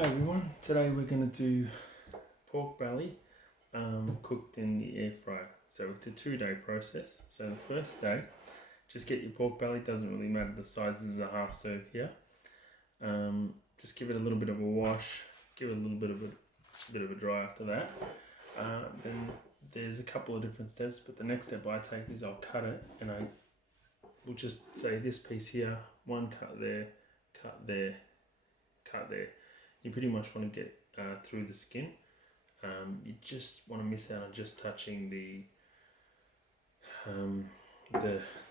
Hi everyone, today we're going to do pork belly cooked in the air fryer. So it's a 2-day process. So the first day, just get your pork belly, doesn't really matter the size, this is a half serve here. Just give it a little bit of a wash, give it a little bit of a dry after that. Then there's a couple of different steps, but the next step I take is I'll cut it, and I will just say this piece here, one cut there, cut there, cut there. You pretty much want to get through the skin. You just want to miss out on just touching the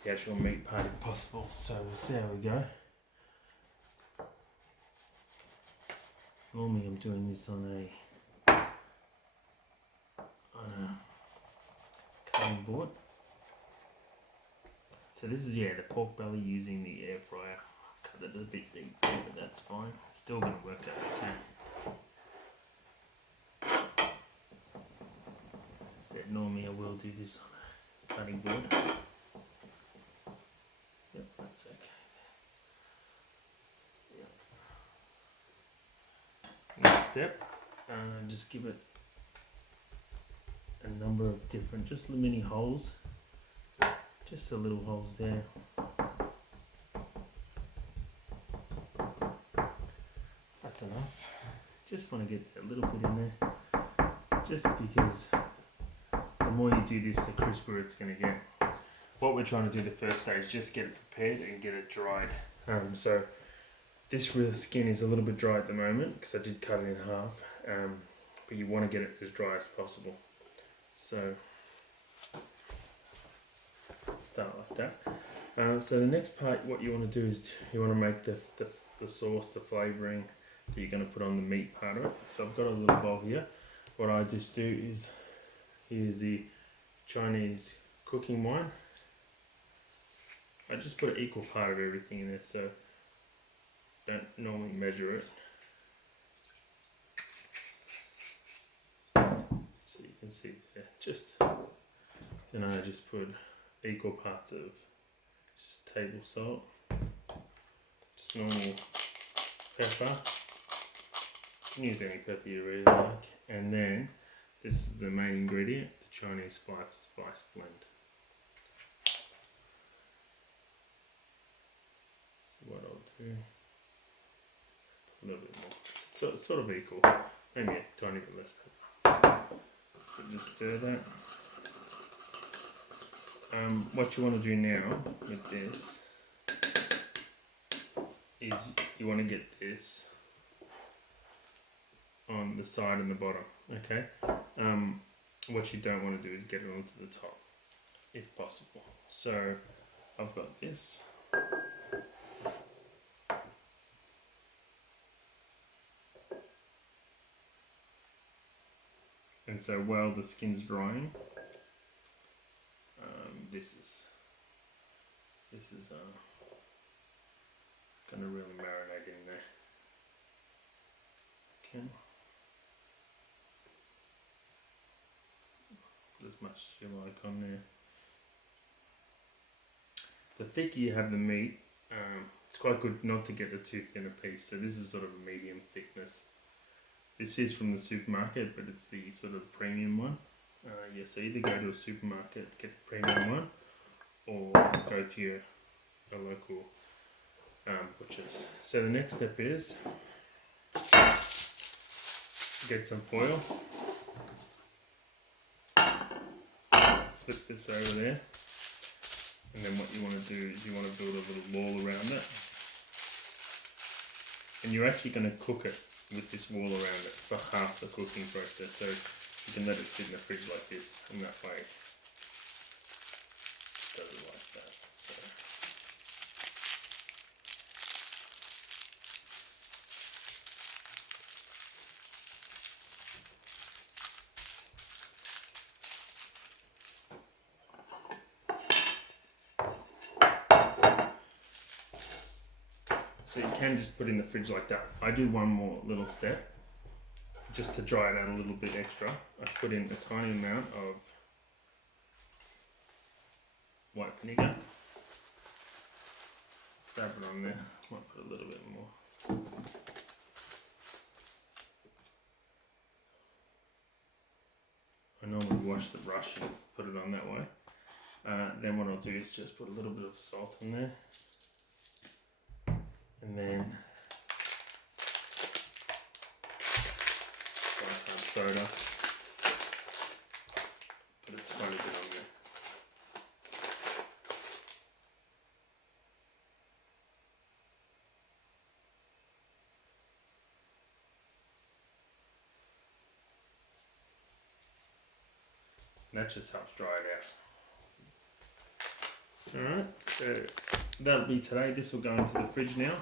actual meat part if possible. So we'll see how we go. Normally I'm doing this on a cutting board. So this is the pork belly using the air fryer. I've cut it a bit deep there, but that's fine. It's still going to work out okay. Said normally I will do this on a cutting board. Yep, that's okay. Yep. Next step, just give it a number of different, just mini holes, just the little holes there. That's enough. Just want to get a little bit in there, just because the more you do this, the crisper it's going to get. What we're trying to do the first day is just get it prepared and get it dried. So this real skin is a little bit dry at the moment because I did cut it in half, but you want to get it as dry as possible. So start like that. So the next part, what you want to do is you want to make the sauce, the flavouring that you're going to put on the meat part of it. So I've got a little bowl here. What I just do is, here's the Chinese cooking wine. I just put an equal part of everything in there, so don't normally measure it. So you can see there, then I just put equal parts of just table salt, just normal pepper. You can use any pepper you really like, and then this is the main ingredient, the Chinese spice blend. So what I'll do, a little bit more, so it's sort of equal, maybe a tiny bit less pepper. So just stir that. What you want to do now with this is you want to get this on the side and the bottom, okay? What you don't want to do is get it onto the top, if possible. So I've got this. And so while the skin's drying, this is going to really marinate in there. Okay. Put as much as you like on there. The thicker you have the meat, it's quite good not to get a too thin a piece. So this is sort of a medium thickness. This is from the supermarket, but it's the sort of premium one. Yeah, so either go to a supermarket, get the premium one, or go to your local butchers. So the next step is get some foil, flip this over there, and then what you want to do is you want to build a little wall around it, and you're actually going to cook it with this wall around it for half the cooking process. So you can let it sit in the fridge like this, and that way it does it like that. So you can just put it in the fridge like that. I do one more little step, just to dry it out a little bit extra. I put in a tiny amount of white vinegar. Dab it on there, might put a little bit more. wash the brush and put it on that way. Then what I'll do is just put a little bit of salt in there, and then soda. Put a tiny bit on there. And that just helps dry it out. Alright, so that'll be today. This will go into the fridge now.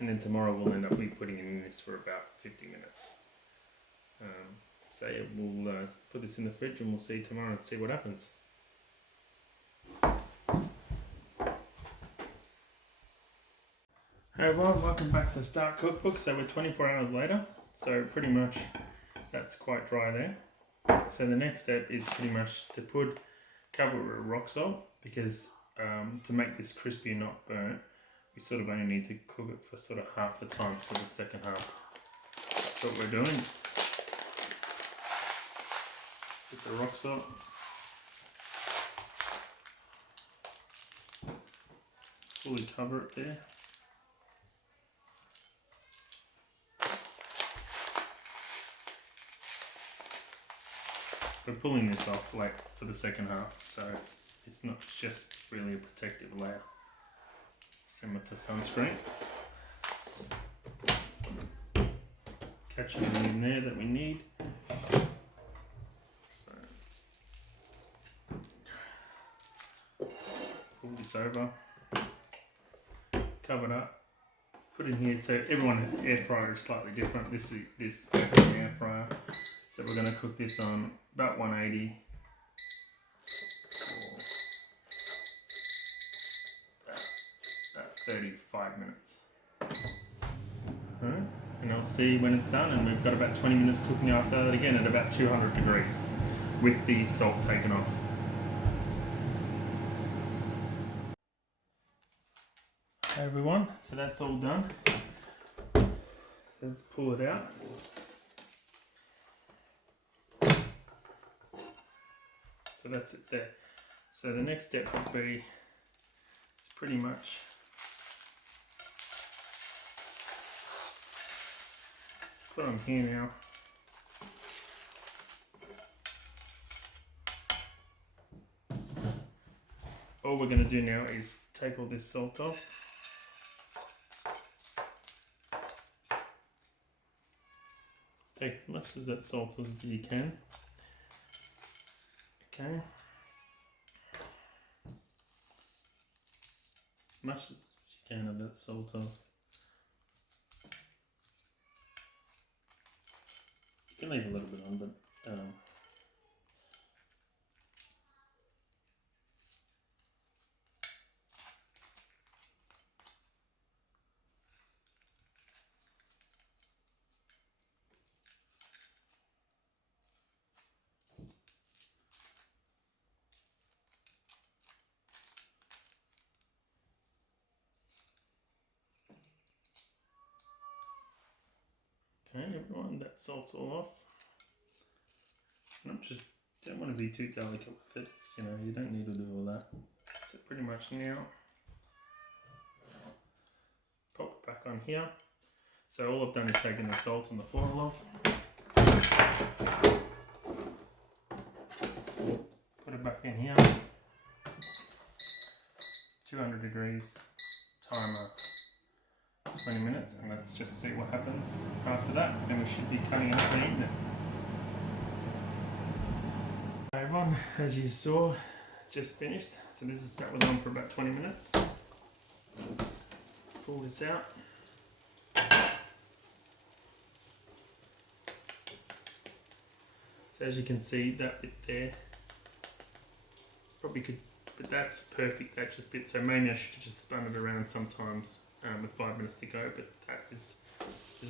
And then tomorrow we'll end up putting it in this for about 50 minutes. So yeah, we'll put this in the fridge and we'll see tomorrow and see what happens. Hey everyone, welcome back to Start Cookbook. So we're 24 hours later, so pretty much that's quite dry there. So the next step is pretty much to cover it with rock salt, because to make this crispy and not burnt, we sort of only need to cook it for sort of half the time, so the second half. That's what we're doing. Put the rock salt. Fully cover it there. We're pulling this off like for the second half, so it's not just really a protective layer. Similar to sunscreen. Catch everything in there that we need. So pull this over, cover it up, put in here. So everyone's air fryer is slightly different. This is an air fryer. So we're going to cook this on about 180 for about 35 minutes. Alright, and I'll see when it's done, and we've got about 20 minutes cooking after that again at about 200 degrees with the salt taken off. Hey everyone, so that's all done. Let's pull it out. So that's it there. So the next step would be pretty much put on here now. All we're going to do now is take all this salt off. Take as much of that salt as you can. Okay. As much as you can of that salt off. You can leave a little bit on, but okay, everyone, that salt's all off. Don't want to be too delicate with it. It's, you don't need to do all that. So pretty much now, pop it back on here. So all I've done is taken the salt and the foil off. Put it back in here. 200 degrees, timer 20 minutes, and let's just see what happens after that. Then we should be cutting it up and eating it. Hi everyone, as you saw, just finished. So that was on for about 20 minutes. Let's pull this out. So as you can see, that bit there, probably could, but that's perfect, that just bit. So maybe I should have just spun it around sometimes with 5 minutes to go, but that is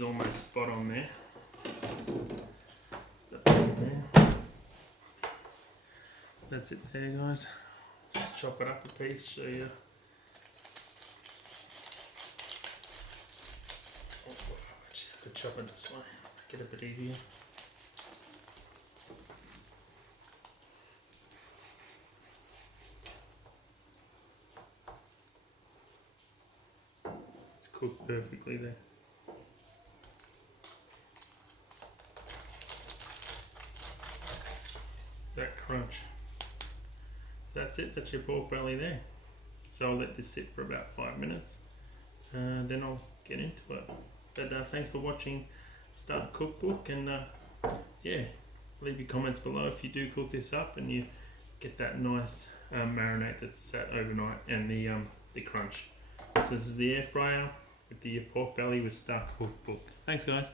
almost spot on there. That's it there, guys. Just chop it up a piece, show you. Actually, I could chop it this way, make it a bit easier. cooked perfectly there. That crunch. That's it, that's your pork belly there. So I'll let this sit for about 5 minutes, then I'll get into it. But thanks for watching Start Cookbook, and yeah, leave your comments below if you do cook this up and you get that nice marinade that's sat overnight, and the crunch. So this is the air fryer with the pork belly with Start Cookbook. Thanks guys.